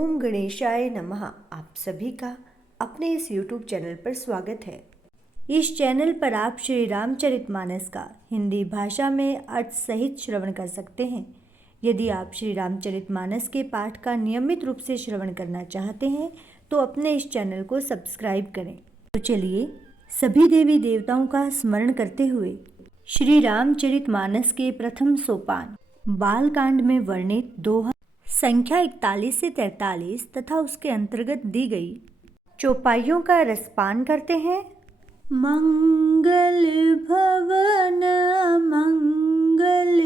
ओम गणेशाय नमः। आप सभी का अपने इस YouTube चैनल पर स्वागत है। इस चैनल पर आप श्री रामचरितमानस का हिंदी भाषा में अर्थ सहित श्रवण कर सकते हैं। यदि आप श्री रामचरितमानस के पाठ का नियमित रूप से श्रवण करना चाहते हैं तो अपने इस चैनल को सब्सक्राइब करें। तो चलिए सभी देवी देवताओं का स्मरण करते हुए श्री रामचरितमानस के प्रथम सोपान बालकांड में वर्णित दोहा संख्या 41 से 43 तथा उसके अंतर्गत दी गई चौपाइयों का रसपान करते हैं। मंगल भवन मंगल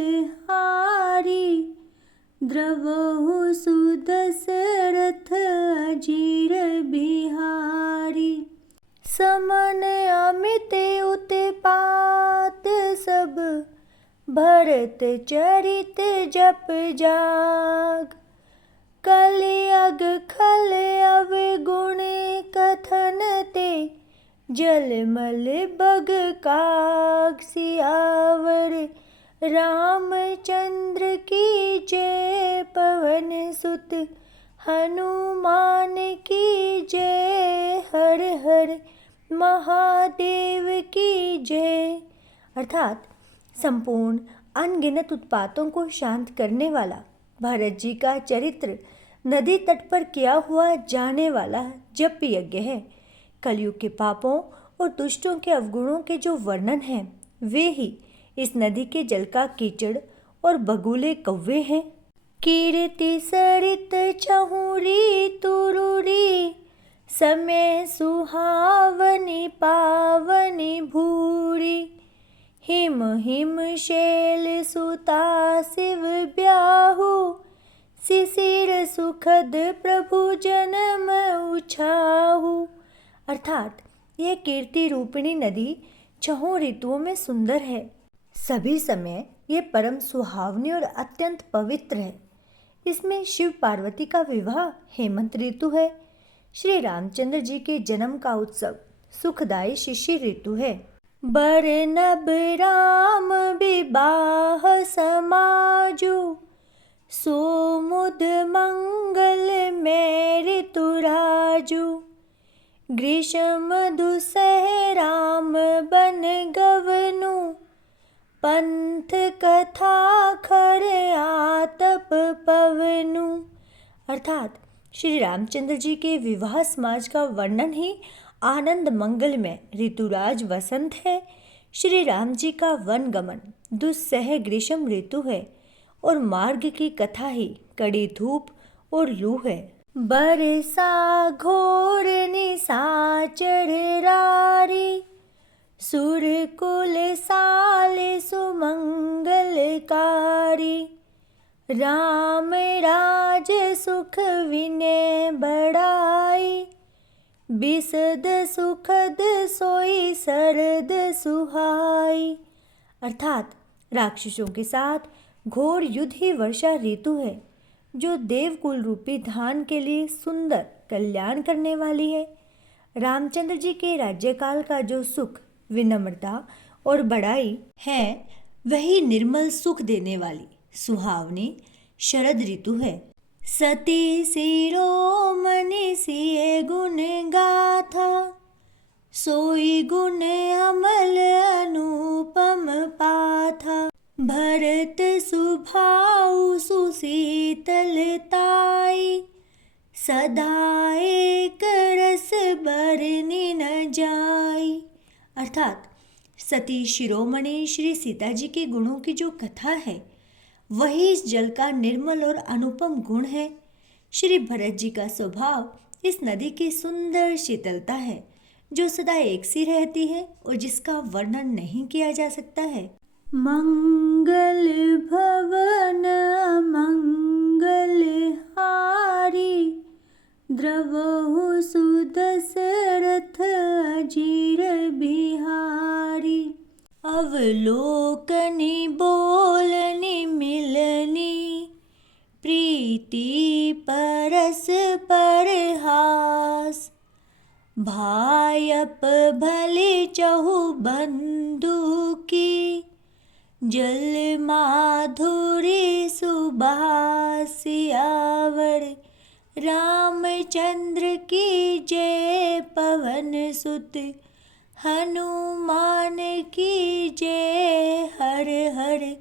हारी द्रवहु सुदशरथ अजीर बिहारी समन अमित उत्पात सब भरत चरित जप जाग कलियग खल अवगुण कथन ते जलमल बग काग सियावर रामचंद्र की जय पवन सुत हनुमान की जय हर हर महादेव की जय। अर्थात संपूर्ण अनगिनत उत्पातों को शांत करने वाला भरत जी का चरित्र नदी तट पर किया हुआ जाने वाला जप यज्ञ है। कलयुग के पापों और दुष्टों के अवगुणों के जो वर्णन हैं वे ही इस नदी के जल का कीचड़ और बगुले कौवे हैं। कीर्ति सरित चहुरी तुरुरी समय सुहावनी पावनी भूरी हिम हिम शैल सुता शिव ब्याहु शिशिर सुखद प्रभु जन्म उछाहु। अर्थात यह कीर्ति रूपिणी नदी छहों ऋतुओं में सुंदर है। सभी समय ये परम सुहावनी और अत्यंत पवित्र है। इसमें शिव पार्वती का विवाह हेमंत ऋतु है। श्री रामचंद्र जी के जन्म का उत्सव सुखदायी शिशिर ऋतु है। बरनब राम विवाह समाजु सोमुद मंगल में ऋतुराजु ग्रीष्म दुसह राम बन गवनु पंथ कथा खर आतप पवनु। अर्थात श्री रामचंद्र जी के विवाह समाज का वर्णन ही आनंद मंगल में ऋतुराज वसंत है। श्री राम जी का वन गमन दुस्सह ग्रीष्म ऋतु है और मार्ग की कथा ही कड़ी धूप और लू है। बरसा घोर निशाचर रारी सुर कुल साल सुमंगलकारी राम राज सुख विनय बढ़ाई बिसद सुखद सोई सरद सुहाई। अर्थात राक्षसों के साथ घोर युद्ध ही वर्षा ऋतु है जो देवकुल रूपी धान के लिए सुंदर कल्याण करने वाली है। रामचंद्र जी के राज्यकाल का जो सुख विनम्रता और बड़ाई है वही निर्मल सुख देने वाली सुहावनी शरद ऋतु है। सती शिरोमणि सिए गुण गाथा सोई गुण अमल अनुपम पाथा भरत सुभाउ सुशीतलताई सदा एक रस बरनी न जाई। अर्थात सती शिरोमणि श्री सीता जी के गुणों की जो कथा है वही इस जल का निर्मल और अनुपम गुण है। श्री भरत जी का स्वभाव इस नदी की सुंदर शीतलता है जो सदा एक सी रहती है और जिसका वर्णन नहीं किया जा सकता है। मंगल भवन मंगल हारी द्रवहु सुदशरथ अजीर बिहारी अवलोकनी बोलनी मिलनी प्रीति परस परहास भायप भले चहु बंधु की जल माधुरी सुबासियावर रामचंद्र की जय, पवन सुत हनुमान की जय, हर हर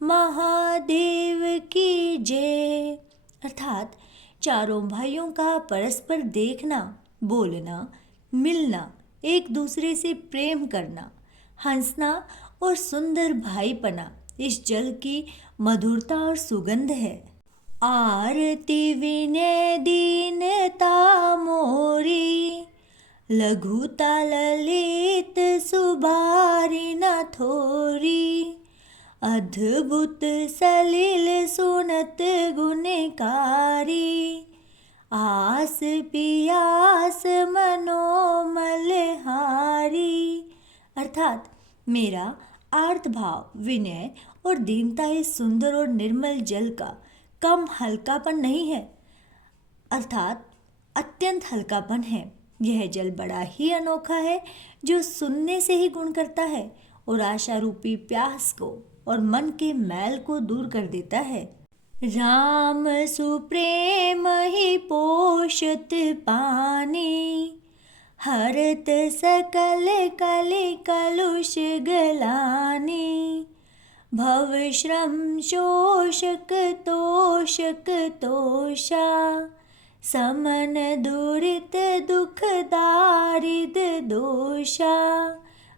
महादेव की जय। अर्थात चारों भाइयों का परस्पर देखना, बोलना, मिलना, एक दूसरे से प्रेम करना, हंसना और सुंदर भाईपना इस जल की मधुरता और सुगंध है। आरती विनय दीनता मोरी, लघुता ललित सुबारी न थोरी, अद्भुत सलिल सुनत गुणकारी, आस पियास मनोमल हारी। अर्थात मेरा आर्त भाव, विनय और दीनता इस सुंदर और निर्मल जल का कम हल्कापन नहीं है, अर्थात अत्यंत हल्कापन है। यह जल बड़ा ही अनोखा है, जो सुनने से ही गुण करता है और आशा रूपी प्यास को और मन के मैल को दूर कर देता है। राम सुप्रेम ही पोषत पानी, हरत सकल कलि कलुष गलानी, भव श्रम शोषक तोषक तोषा, समन दुरित दुख दारिद दोषा।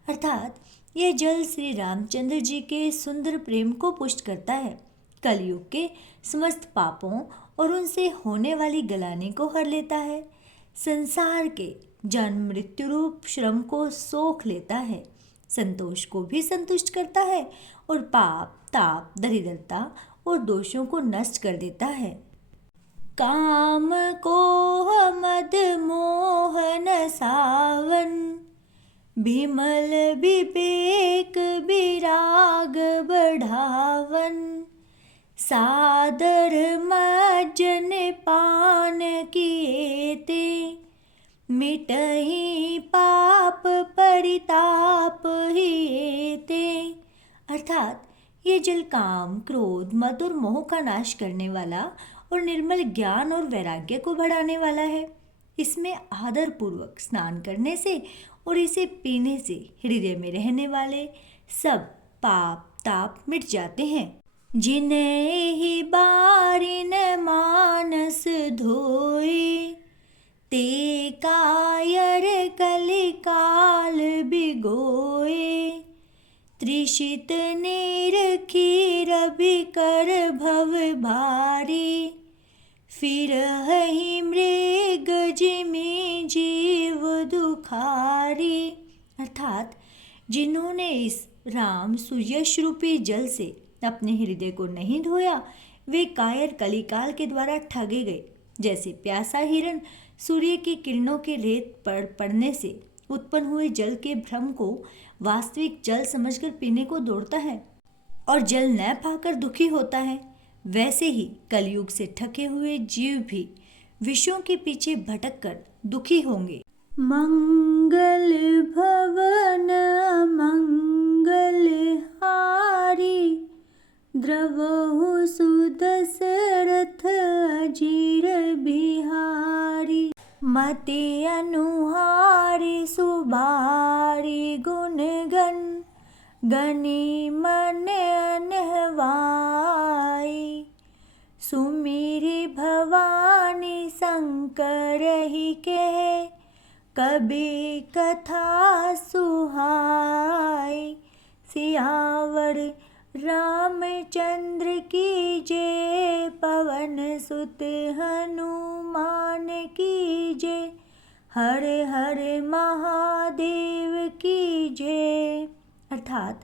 अर्थात यह जल श्री रामचंद्र जी के सुंदर प्रेम को पुष्ट करता है, कलयुग के समस्त पापों और उनसे होने वाली गलानी को हर लेता है, संसार के जन्म मृत्यु रूप श्रम को सोख लेता है, संतोष को भी संतुष्ट करता है और पाप ताप दरिद्रता और दोषों को नष्ट कर देता है। काम को मद मोहन सावन, बिमल विवेक विराग बढ़ावन, सादर मज्जन पान किए ते, मिटहि पाप परिताप ही ते। अर्थात ये जल काम क्रोध मद और मोह का नाश करने वाला और निर्मल ज्ञान और वैराग्य को बढ़ाने वाला है। इसमें आदर पूर्वक स्नान करने से और इसे पीने से हृदय में रहने वाले सब पाप ताप मिट जाते हैं। जिन्हें ही बारिन मानस धोए, ते कायर कलिकाल बिगोए, त्रिषित नीर खीर बिकर भव भारी, फिर ही मृग जिमि जीव दुखारी। अर्थात जिन्होंने इस राम सुयश रूपी जल से अपने हृदय को नहीं धोया, वे कायर कलिकाल के द्वारा ठगे गए। जैसे प्यासा हिरण सूर्य की किरणों के रेत पर पड़ने से उत्पन्न हुए जल के भ्रम को वास्तविक जल समझकर पीने को दौड़ता है और जल न पाकर दुखी होता है, वैसे ही कलयुग से ठगे हुए जीव भी विषयों के पीछे भटक कर दुखी होंगे। मंगल भवन मंगल हारी, द्रवहु सुदशरथ अजीर बिहारी, मति अनुहारी सुबारी गुण गण, गनी मन अनहवाई, सुमिरी भवानी शंकर ही कहे, कभी कथा सुहाई। सियावर रामचंद्र की जय, पवन सुत हनुमान की जय, हर हर महादेव की जय। अर्थात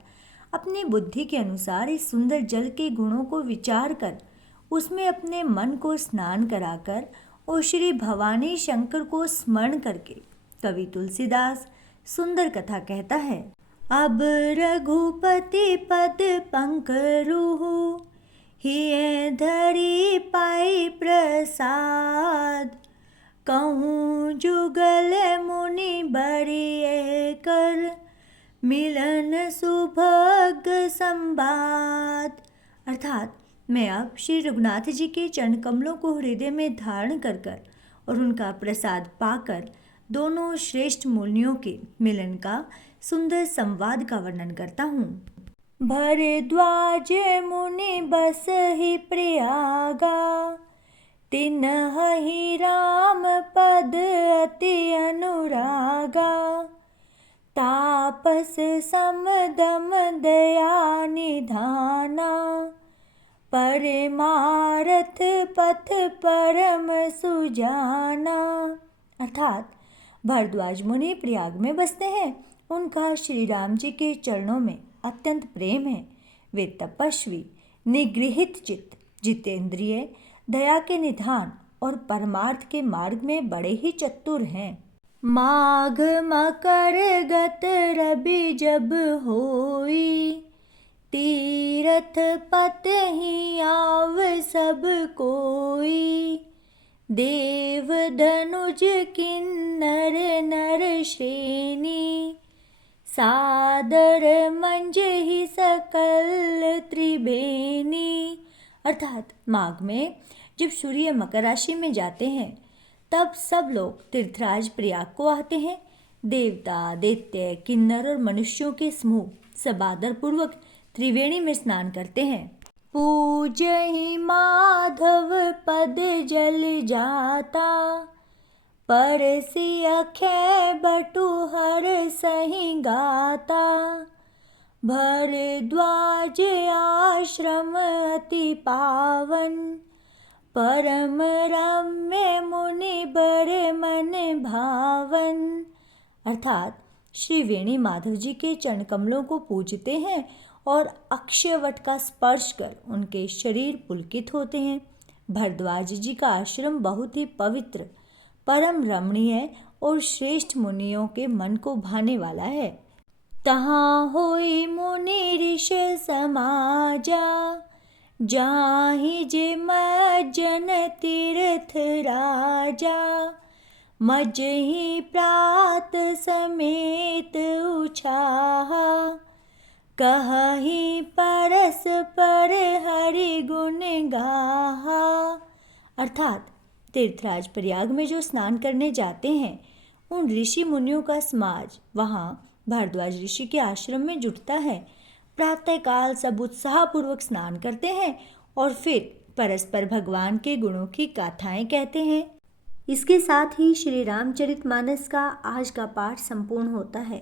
अपनी बुद्धि के अनुसार इस सुंदर जल के गुणों को विचार कर उसमें अपने मन को स्नान कराकर और श्री भवानी शंकर को स्मरण करके कवि तुलसीदास सुंदर कथा कहता है। अब रघुपति पद पंकरुहु, हिय धरि पाई प्रसाद, कहूँ जुगल मुनि बरिए कर, मिलन सुभग संवाद। अर्थात मैं अब श्री रघुनाथ जी के चरण कमलों को हृदय में धारण कर कर और उनका प्रसाद पाकर दोनों श्रेष्ठ मुनियों के मिलन का सुंदर संवाद का वर्णन करता हूँ। भरद्वाज मुनि बस ही प्रयागा, तिन्हि राम पद अति अनुरागा। तापस समदम दया निधाना, परमारथ पथ परम सुजाना। अर्थात भरद्वाज मुनि प्रयाग में बसते हैं। उनका श्री राम जी के चरणों में अत्यंत प्रेम है। वे तपस्वी, निगृहित चित्त, जितेंद्रिय, दया के निधान और परमार्थ के मार्ग में बड़े ही चतुर हैं। माघ मकर गत रवि जब होई, तीरथ पत ही आव सब कोई। देव धनुज किन्नर नर श्रेणी, सादर मंज ही सकल त्रिभेनी। अर्थात माघ में जब सूर्य मकर राशि में जाते हैं तब सब लोग तीर्थराज प्रयाग को आते हैं। देवता, दैत्य, किन्नर और मनुष्यों के समूह सबादर पूर्वक त्रिवेणी में स्नान करते हैं। पूजहि माधव पद जल जाता, परसी अक्षय बटु हर सही गाता। भरद्वाज आश्रम अति पावन, परम रम्य मुनि बड़े मन भावन। अर्थात श्री वेणी माधव जी के चरण कमलों को पूजते हैं और अक्षयवट का स्पर्श कर उनके शरीर पुलकित होते हैं। भरद्वाज जी का आश्रम बहुत ही पवित्र, परम रमणीय और श्रेष्ठ मुनियों के मन को भाने वाला है। तहाँ होई मुनि ऋष समाजा, जाहि जे मज्जन तीर्थ राजा। मज्जहि प्रात समेत उछाहा, कहहि परस पर हरि गुण गाहा। अर्थात तीर्थराज प्रयाग में जो स्नान करने जाते हैं उन ऋषि मुनियों का समाज वहाँ भारद्वाज ऋषि के आश्रम में जुटता है। प्रातःकाल सब उत्साहपूर्वक स्नान करते हैं और फिर परस्पर भगवान के गुणों की गाथाएं कहते हैं। इसके साथ ही श्री रामचरितमानस का आज का पाठ संपूर्ण होता है।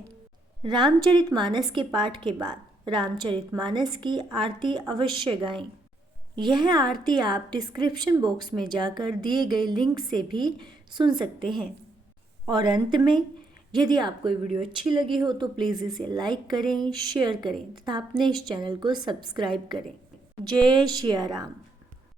रामचरितमानस के पाठ के बाद रामचरितमानस की आरती अवश्य गाएं। यह आरती आप डिस्क्रिप्शन बॉक्स में जाकर दिए गए लिंक से भी सुन सकते हैं। और अंत में यदि आपको ये वीडियो अच्छी लगी हो तो प्लीज़ इसे लाइक करें, शेयर करें तथा अपने इस चैनल को सब्सक्राइब करें। जय श्री राम।